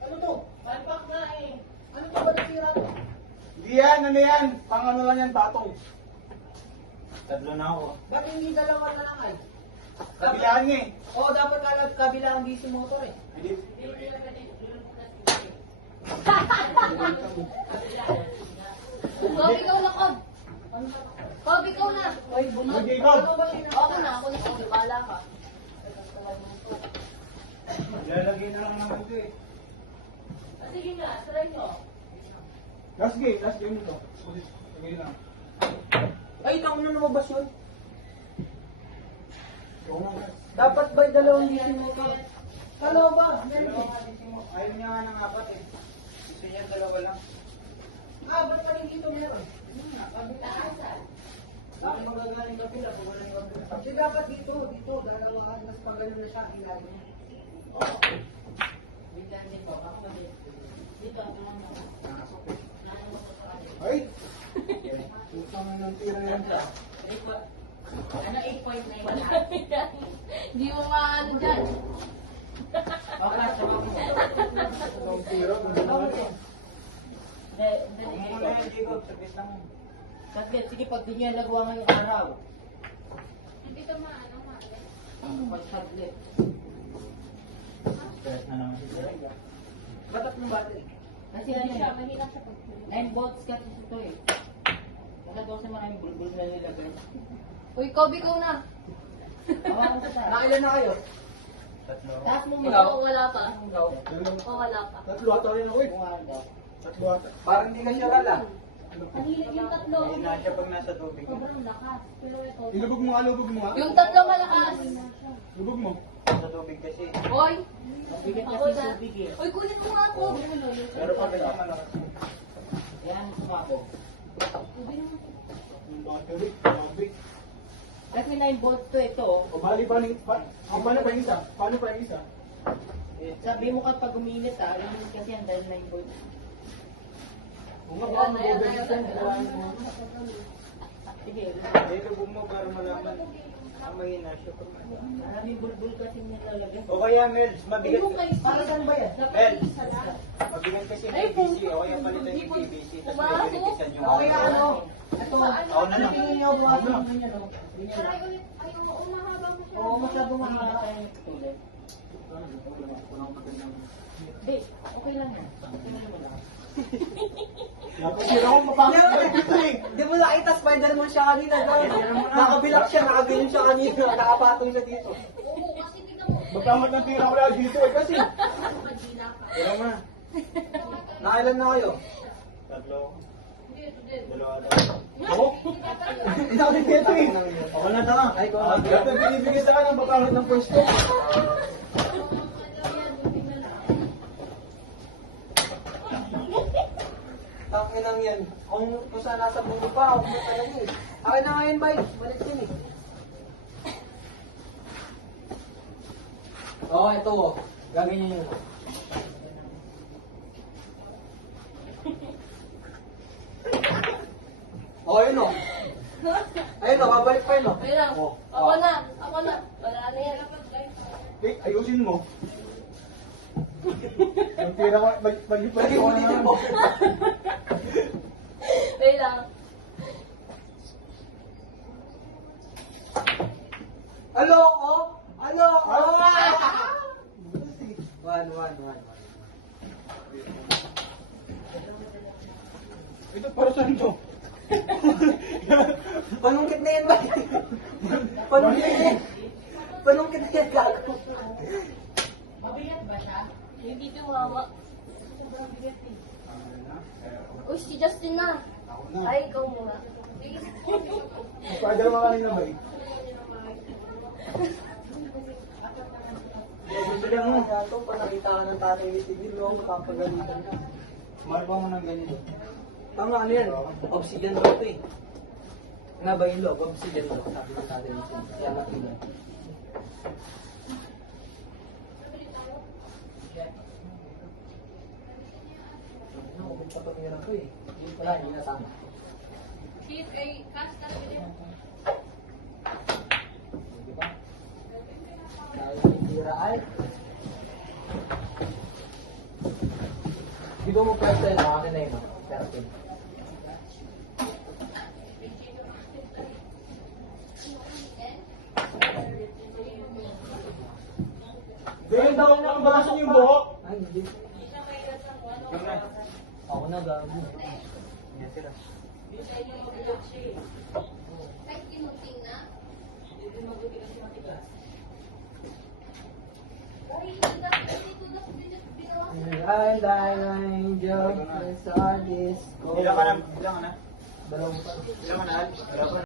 Ano to? Palpak na eh. Ano to? Ba't tira to? Hindi yan, ano yan? Pang ano lang yan, batong. Tatlo na ako. Ba't hindi dalawa na lang ay? Kabilaan nga eh. Oo, dapat kabilang DC motor eh. Hindi. Kob, ikaw na, Kob. Kob, ikaw na. Ay, bunod. Hindi, Kob. Ano ba sino? Ako na, Kob. Bala ka. Lalagay na lang naman ito eh. Sige nga, try nyo. Last game ito. Lagay lang. Ay, ikaw na lumabas yun. Oo nga. Dapat ba dalawang DC motor? Dalawa ba? Meron eh. Ayaw niya nga ng apat eh. Gusto niya dalawa lang. Ah, ba't pa rin dito meron? Taasan. Bakit magagaling kapila kung wala yung kapila? Kasi dapat dito, dalawa ka, mas pag gano'n na siya, ilalim. Oo. Wait lang din po. Ako din. Dito, naman ako. Ay! Tutang ng tira yan siya. Ano 8.9? Hindi mo maano dyan. Okay, sama mo. Ang tira, kung ano yan. Dali, Kung ano yan, Jacob, saglit lang. Saglit, sige, pag di niya nagawa ngayong araw. Dito maano, Pag saglit. Stress na naman si Sir. Batak ng battery. Kasi ano siya, mahirap siya pag 9 volts kasi ito eh. Kasi kasi maraming bulbul na nilagay. Uy, Kob, ikaw na. Hawakan ko tayo. Nakailan na kayo? Tatlo. Taas mo mo. Oo, wala pa. Ikaw. Oo, wala pa. Tatlo ata rin ako eh. Kung ano daw. Tatlo ata. Parang hindi ka siya kala. Ang hilig yung tatlo. Hindi na siya pag nasa tubig. Sobrang lakas. Pero ito. Ilubog mo nga. Yung tatlo malakas. Lubog mo. Sa tubig kasi. Hoy. Mabigat Ako kasi na. tubig eh. Uy, kunin mo nga ako. Pero pag malakas. Yan, sumako. Yung battery, grabe. Kasi 9 volts to ito. O bali pa rin, paano pa yung isa? Paano pa yung isa? Sabi mo kapag uminit uminit kasi yan dahil 9 volts. Kung nga Ayan, ba, ayan, mag-overheat yan, ayan. kailangan mo. Sige, Eh, lubog mo para malaman. Mahina siya. maraming bulbul kasi nilalagay. O kaya, Mels, mabigat. Para saan ba yan? Mels, mabigat kasi yung PVC. O kaya palitan yung PVC. Tapos may pinitisan yung Okay, ano? Ito, Ako na lang. tingin niyo buhat mo ganyan, no? mahaba mo siya. Oo, masyadong mahaba tayo ng tulad. Hindi, okay lang yan. Tingnan mo lang. Napasira ko, mapangit ba ito eh? Di mo nakita Spider-Man siya kanina, nakabilak siya, nakabiling siya kanina, nakapatong siya dito. Oo, kasi tingnan mo. Magkamat ng tira ko lang dito eh kasi. Magina ka. Wala na. Nakailan na kayo? Tatlo. Hindi. Dalawa lang. Ako? Hindi ako din dito eh. Ako na tanga. Ay, ko. Dapat binibigay sa akin ng magkamat ng pwesto. Tangin lang yan. Kung saan nasa mundo pa, ako na talaga eh. Akin na ngayon, bay. Balik din eh. Oo, ito oh. Gagawin niyo yun. Oh, yun oh. Ayun oh, babalik pa yun oh. Ayun lang. Oh. Ako na. Wala na yan. Eh, ayusin mo. Yung tira ko, Lagi ulitin mo. Wait lang. Aloko? Aloko? One. Ito para saan to? Panungkit na yan ba? Panungkit na yan. Panungkit na yan, gago. Mabigat ba siya? Hindi tumawa. Sobrang bigat eh. Uy, si Justin na. Ako na. Ay, ikaw muna. Spider-Man kanina ba eh? Gusto lang mo. Ito, pag nakita ka ng tatay ni Sigil, no, makapagalitan ka. Marpa mo ng ganito. Tama, ano yan? Obsidian daw ito eh. Nga ba yung loob? Obsidian daw, sabi ng tatay ni Sigil. Kaya matigil. Ano, kung patumira ko eh. Yun pala, hindi nasama. Cheese, ay, cast ka rin. Di ba? Dahil may tira ay. Hindi mo pwede na akin na yun. 13. Dahil daw ang balasan yung buhok. Ay, hindi. Ako na gago. Yan sila. Kahit kinuting na. Ay, I like angel, it's on this. Ilan ka na? Ilan ka na? Dalawang pa. Ilan ka na?